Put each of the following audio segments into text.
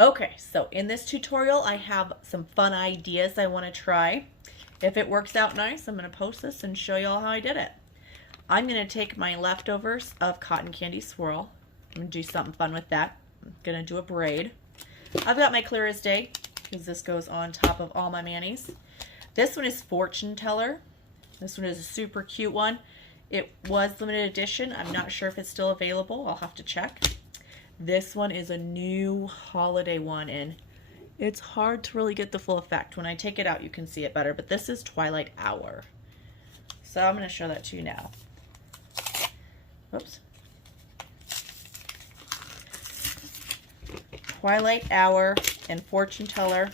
Okay, so in this tutorial, I have some fun ideas I want to try. If it works out nice, I'm going to post this and show you all how I did it. I'm going to take my leftovers of cotton candy swirl. I'm going to do something fun with that. I'm going to do a braid. I've got my Clear as Day, because this goes on top of all my manis. This one is Fortune Teller. This one is a super cute one. It was limited edition. I'm not sure if it's still available. I'll have to check. This one is a new holiday one, and it's hard to really get the full effect. When I take it out, you can see it better, but this is Twilight Hour. So I'm going to show that to you now. Whoops. Twilight Hour and Fortune Teller.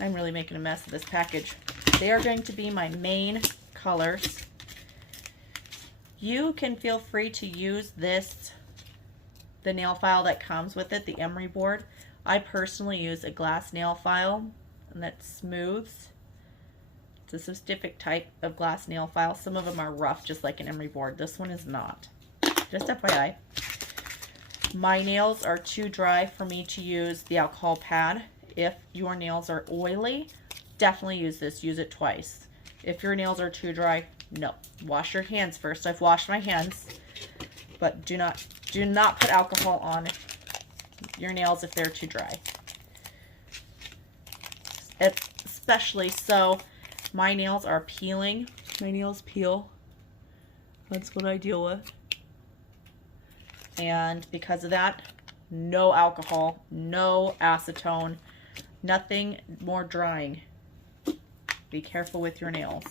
I'm really making a mess of this package. They are going to be my main colors. You can feel free to use the nail file that comes with it, the emery board. I personally use a glass nail file, and that smooths. It's a specific type of glass nail file. Some of them are rough, just like an emery board. This one is not. Just FYI. My nails are too dry for me to use the alcohol pad. If your nails are oily, definitely use this. Use it twice. If your nails are too dry, no. Wash your hands first. I've washed my hands, but do not put alcohol on your nails if they're too dry. Especially so, my nails are peeling. My nails peel. That's what I deal with. And because of that, no alcohol, no acetone, nothing more drying. Be careful with your nails.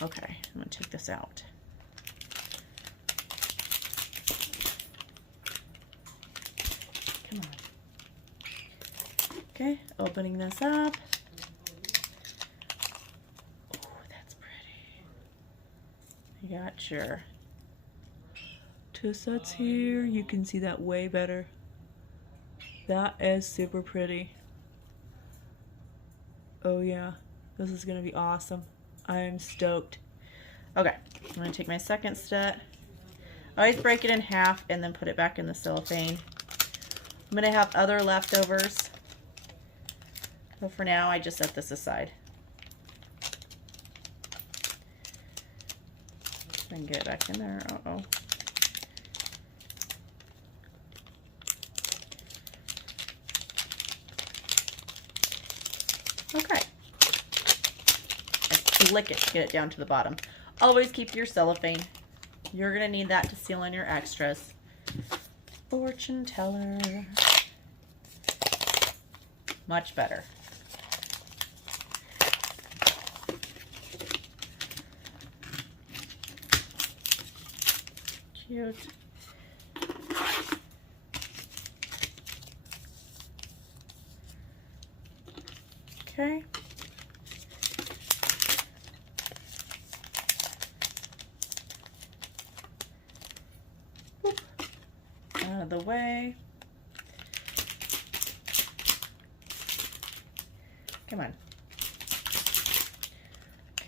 Okay, I'm going to take this out. Come on. Okay, opening this up. Oh, that's pretty. You got your two sets here. You can see that way better. That is super pretty. Oh yeah, this is going to be awesome. I'm stoked. Okay, I'm going to take my second set. I always break it in half and then put it back in the cellophane. I'm going to have other leftovers. So for now, I just set this aside. And get it back in there. Uh-oh. Okay. Flick it to get it down to the bottom. Always keep your cellophane. You're going to need that to seal in your extras. Fortune Teller. Much better. Cute. Okay. Out of the way. Come on.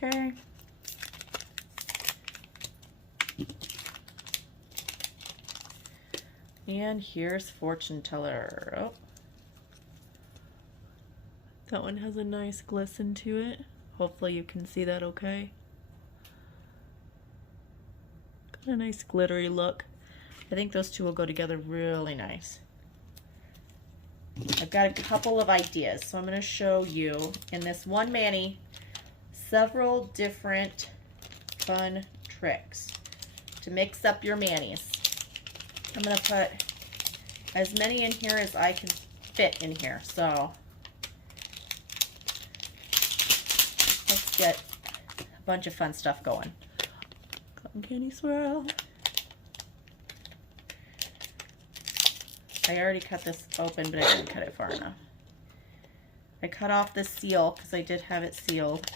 Okay. And here's Fortune Teller. Oh. That one has a nice glisten to it. Hopefully you can see that okay. Got a nice glittery look. I think those two will go together really nice. I've got a couple of ideas, so I'm going to show you in this one mani several different fun tricks to mix up your manis. I'm going to put as many in here as I can fit in here, so let's get a bunch of fun stuff going. Cotton candy swirl. I already cut this open, but I didn't cut it far enough. I cut off the seal because I did have it sealed.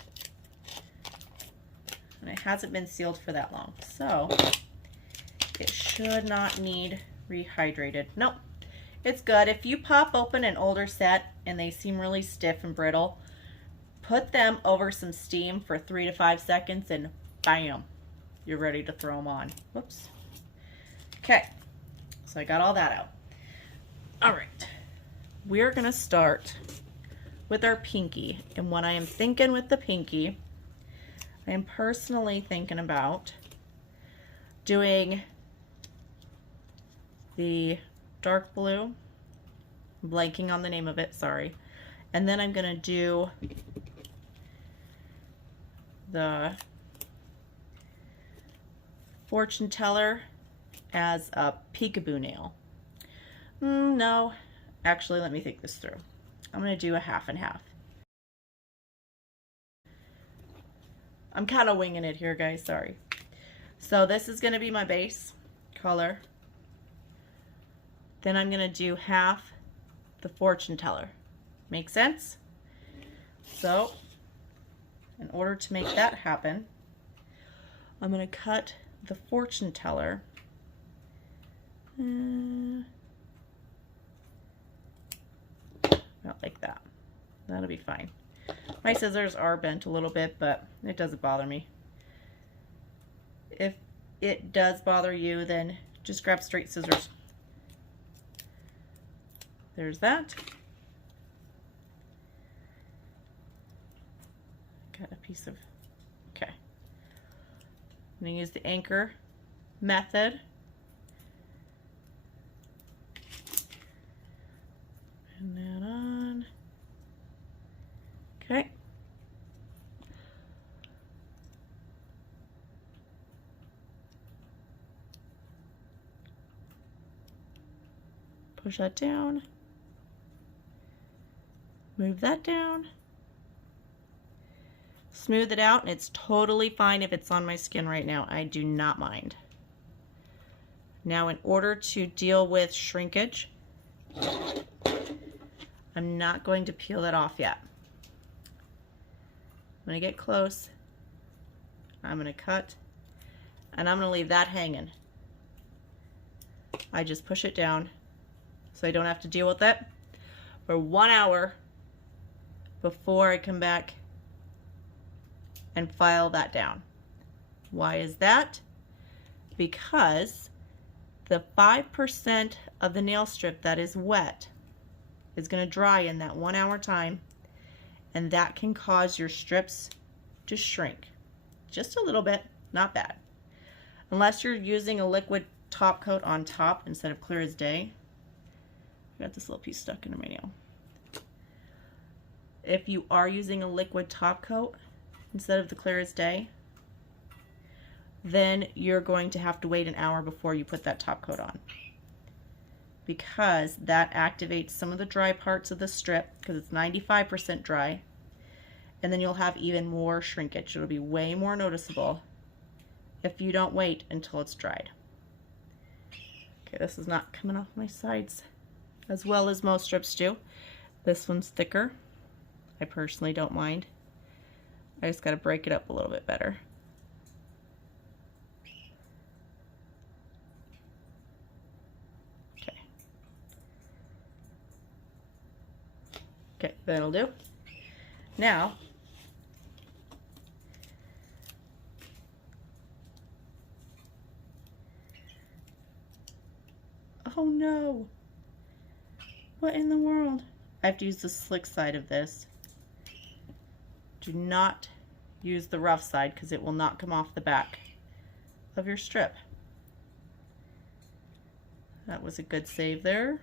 And it hasn't been sealed for that long. So, it should not need rehydrated. Nope, it's good. If you pop open an older set and they seem really stiff and brittle, put them over some steam for 3 to 5 seconds and bam, you're ready to throw them on. Whoops. Okay, so I got all that out. All right, we're gonna start with our pinky. And what I am thinking with the pinky, I am personally thinking about doing the dark blue, I'm blanking on the name of it, sorry. And then I'm gonna do the fortune teller as a peekaboo nail. No, actually, let me think this through. I'm gonna do a half and half. I'm kind of winging it here, guys, sorry. So this is gonna be my base color. Then I'm gonna do half the fortune teller. Make sense? So, in order to make that happen, I'm gonna cut the fortune teller about like that. That'll be fine. My scissors are bent a little bit, but it doesn't bother me. If it does bother you, then just grab straight scissors. There's that. Got a piece of, okay. I'm going to use the anchor method. Pin that on. Okay. Push that down. Move that down. Smooth it out, and it's totally fine if it's on my skin right now. I do not mind. Now, in order to deal with shrinkage, I'm not going to peel that off yet. I'm going to get close. I'm going to cut, and I'm going to leave that hanging. I just push it down so I don't have to deal with it for 1 hour before I come back and file that down. Why is that? Because the 5% of the nail strip that is wet is going to dry in that 1 hour time, and that can cause your strips to shrink just a little bit. Not bad, unless you're using a liquid top coat on top instead of clear as day. I got this little piece stuck in my nail. If you are using a liquid top coat instead of the clear as day, then you're going to have to wait an hour before you put that top coat on, because that activates some of the dry parts of the strip, because it's 95% dry, and then you'll have even more shrinkage. It'll be way more noticeable if you don't wait until it's dried. Okay, this is not coming off my sides as well as most strips do. This one's thicker. I personally don't mind. I just got to break it up a little bit better. Okay. Okay, that'll do. Now, oh no! What in the world? I have to use the slick side of this. Do not use the rough side, because it will not come off the back of your strip. That was a good save there.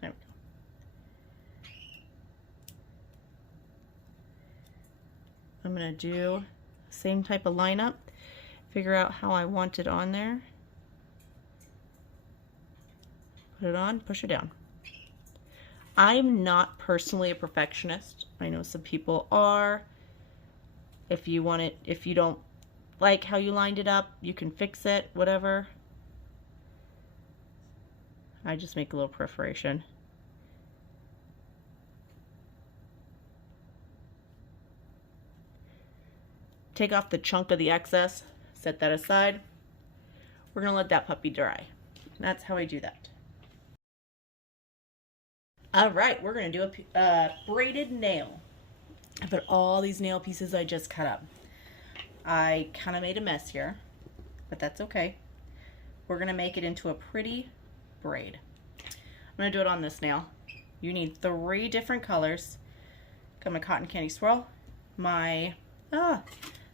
There we go. I'm going to do the same type of lineup, figure out how I want it on there. Put it on, push it down. I'm not personally a perfectionist. I know some people are. If you want it, if you don't like how you lined it up, you can fix it, whatever. I just make a little perforation. Take off the chunk of the excess, set that aside. We're gonna let that puppy dry. That's how I do that. All right, we're gonna do a braided nail. I put all these nail pieces I just cut up. I kind of made a mess here, but that's okay. We're gonna make it into a pretty braid. I'm going to do it on this nail. You need 3 different colors. Got my cotton candy swirl.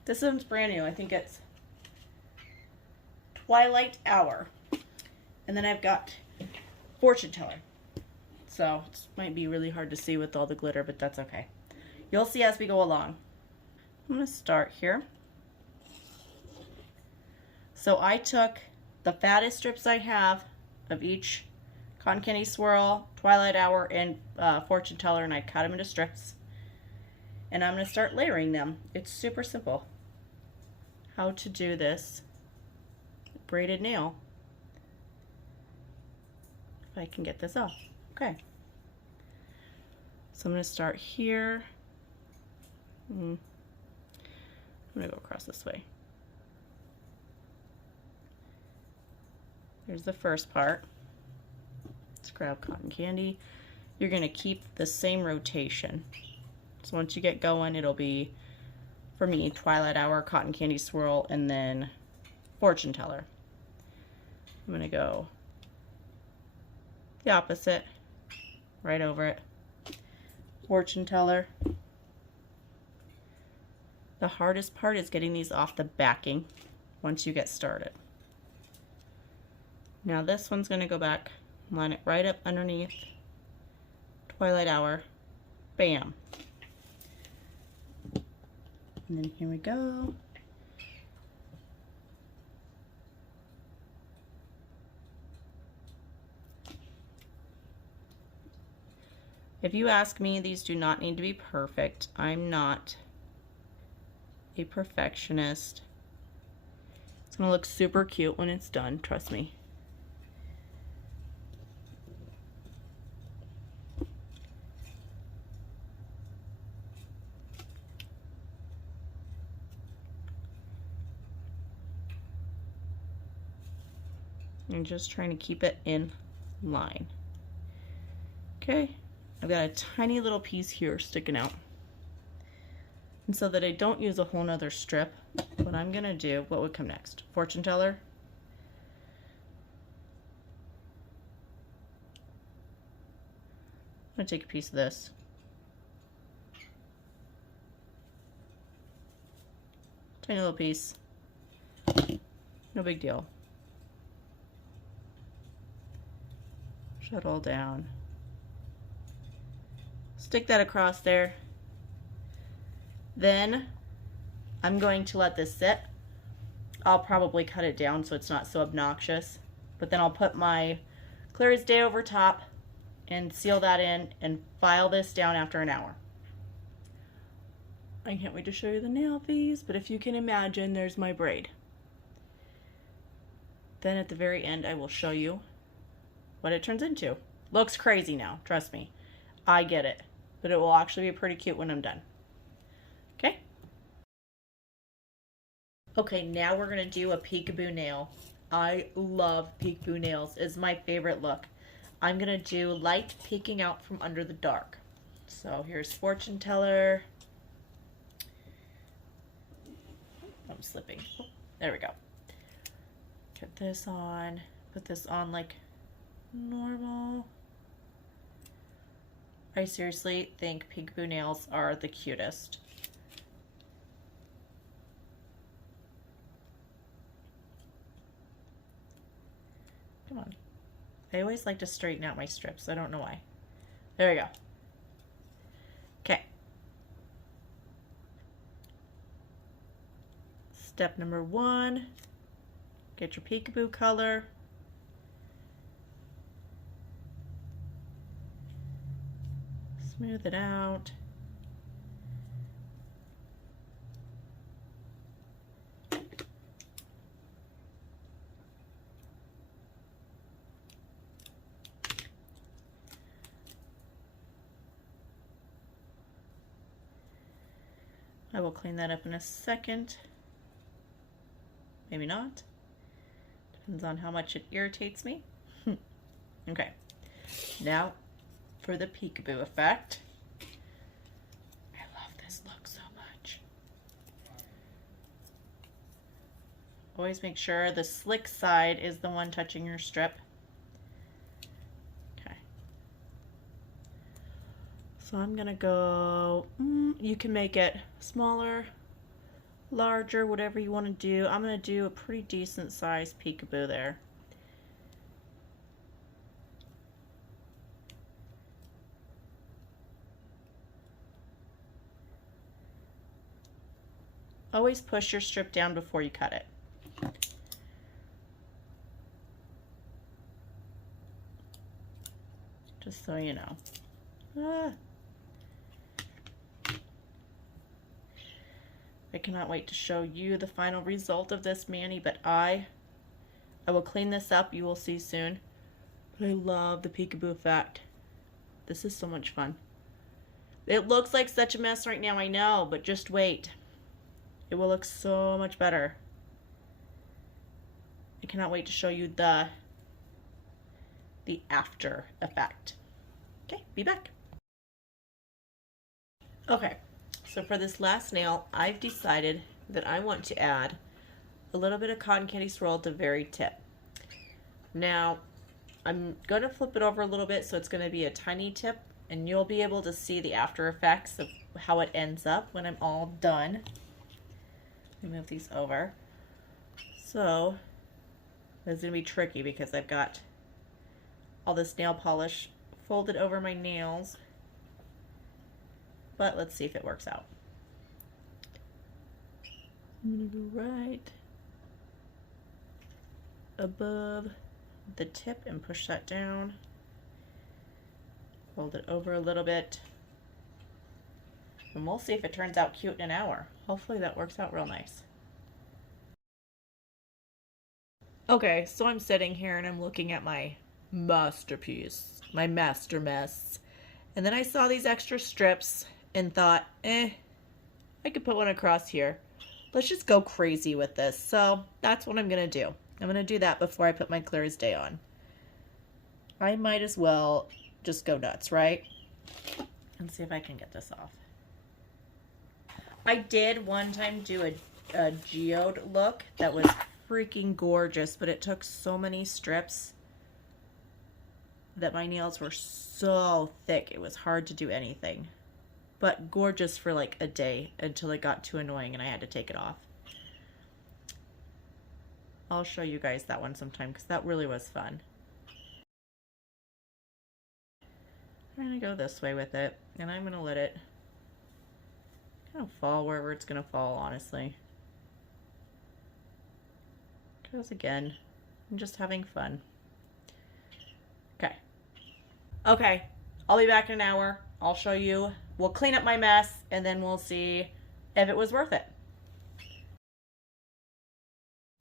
This one's brand new. I think it's Twilight Hour. And then I've got Fortune Teller. So it might be really hard to see with all the glitter, but that's okay. You'll see as we go along. I'm going to start here. So I took the fattest strips I have of each Cotton Candy Swirl, Twilight Hour, and Fortune Teller, and I cut them into strips. And I'm going to start layering them. It's super simple how to do this braided nail. If I can get this off. Okay. So I'm going to start here. I'm going to go across this way. Here's the first part. Let's grab cotton candy. You're going to keep the same rotation. So once you get going, it'll be, for me, Twilight Hour, Cotton Candy Swirl, and then Fortune Teller. I'm going to go the opposite, right over it. Fortune Teller. The hardest part is getting these off the backing once you get started. Now this one's going to go back, line it right up underneath Twilight Hour. Bam. And then here we go. If you ask me, these do not need to be perfect. I'm not a perfectionist. It's going to look super cute when it's done, trust me. I'm just trying to keep it in line. Okay, I've got a tiny little piece here sticking out. And so that I don't use a whole nother strip, what I'm gonna do, what would come next? Fortune Teller. I'm gonna take a piece of this. Tiny little piece. No big deal. Shuttle down. Stick that across there. Then I'm going to let this sit. I'll probably cut it down so it's not so obnoxious. But then I'll put my Clear as Day over top and seal that in and file this down after an hour. I can't wait to show you the nail piece, but if you can imagine, there's my braid. Then at the very end, I will show you what it turns into. Looks crazy now, trust me. I get it, but it will actually be pretty cute when I'm done. Okay? Okay, now we're gonna do a peekaboo nail. I love peekaboo nails. It's my favorite look. I'm gonna do light peeking out from under the dark. So here's Fortune Teller. I'm slipping. Oh, there we go. Get this on. Put this on like normal. I seriously think peekaboo nails are the cutest. Come on. I always like to straighten out my strips. I don't know why. There we go. Okay. Step number 1. Get your peekaboo color. Smooth it out. I will clean that up in a second. Maybe not. Depends on how much it irritates me. Okay. Now for the peekaboo effect. I love this look so much. Always make sure the slick side is the one touching your strip. Okay. So I'm gonna go, you can make it smaller, larger, whatever you want to do. I'm gonna do a pretty decent sized peekaboo there. Always push your strip down before you cut it. Just so you know. I cannot wait to show you the final result of this mani, but I will clean this up. You will see soon. But I love the peekaboo effect. This is so much fun. It looks like such a mess right now, I know, but just wait. It will look so much better. I cannot wait to show you the after effect. Okay, be back. Okay, so for this last nail, I've decided that I want to add a little bit of cotton candy swirl at the very tip. Now, I'm going to flip it over a little bit so it's going to be a tiny tip, and you'll be able to see the after effects of how it ends up when I'm all done. Let me move these over. So, it's going to be tricky because I've got all this nail polish folded over my nails. But let's see if it works out. I'm going to go right above the tip and push that down. Fold it over a little bit. And we'll see if it turns out cute in an hour. Hopefully that works out real nice. Okay, so I'm sitting here and I'm looking at my masterpiece, my master mess. And then I saw these extra strips and thought, I could put one across here. Let's just go crazy with this. So that's what I'm gonna do. I'm gonna do that before I put my Clear as Day on. I might as well just go nuts, right? And see if I can get this off. I did one time do a geode look that was freaking gorgeous, but it took so many strips that my nails were so thick it was hard to do anything. But gorgeous for like a day until it got too annoying and I had to take it off. I'll show you guys that one sometime because that really was fun. I'm gonna go this way with it and I'm gonna let it kind of fall wherever it's gonna fall, honestly. Because again, I'm just having fun. Okay, I'll be back in an hour. I'll show you. We'll clean up my mess and then we'll see if it was worth it.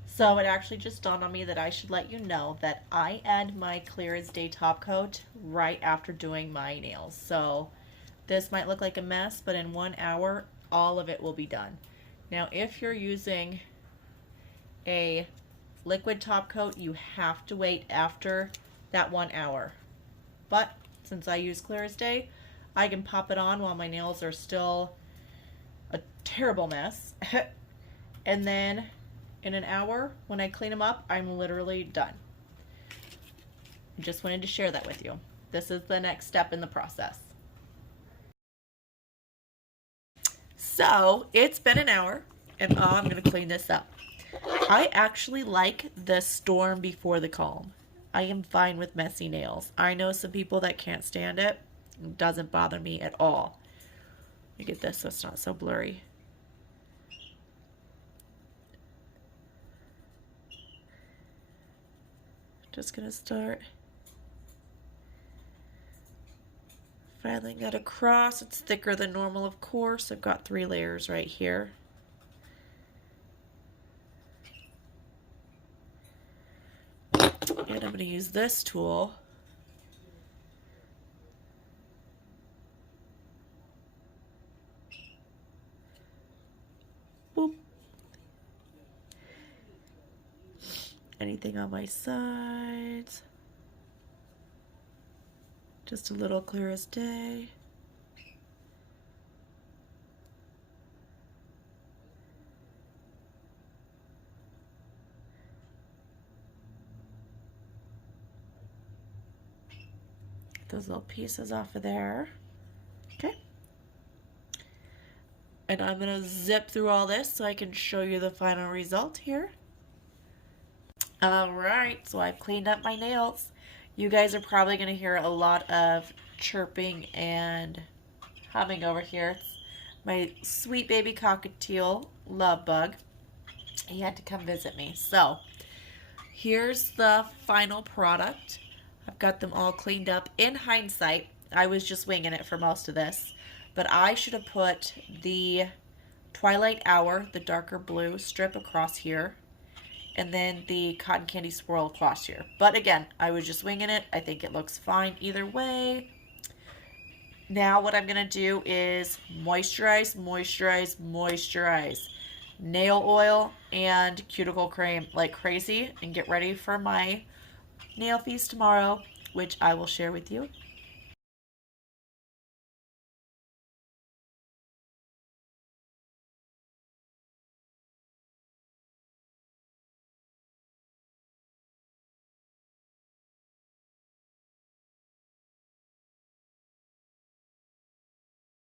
So it actually just dawned on me that I should let you know that I add my Clear as Day top coat right after doing my nails. So this might look like a mess, but in 1 hour, all of it will be done. Now, if you're using a liquid top coat, you have to wait after that 1 hour. But since I use Clear as Day, I can pop it on while my nails are still a terrible mess. And then in an hour, when I clean them up, I'm literally done. I just wanted to share that with you. This is the next step in the process. So it's been an hour and I'm going to clean this up. I actually like the storm before the calm. I am fine with messy nails. I know some people that can't stand it. It doesn't bother me at all. Let me get this so it's not so blurry. Just gonna start filing that across. It's thicker than normal, of course. I've got 3 layers right here. And I'm going to use this tool boop. Anything on my sides. Just a little Clear as Day. Those little pieces off of there. Okay. And I'm going to zip through all this so I can show you the final result here. Alright, so I've cleaned up my nails. You guys are probably going to hear a lot of chirping and humming over here. It's my sweet baby cockatiel, Love Bug. He had to come visit me. So, here's the final product. I've got them all cleaned up. In hindsight, I was just winging it for most of this. But I should have put the Twilight Hour, the darker blue strip across here, and then the Cotton Candy Swirl across here. But again, I was just winging it. I think it looks fine either way. Now what I'm going to do is moisturize, moisturize, moisturize. Nail oil and cuticle cream like crazy, and get ready for my nail feast tomorrow, which I will share with you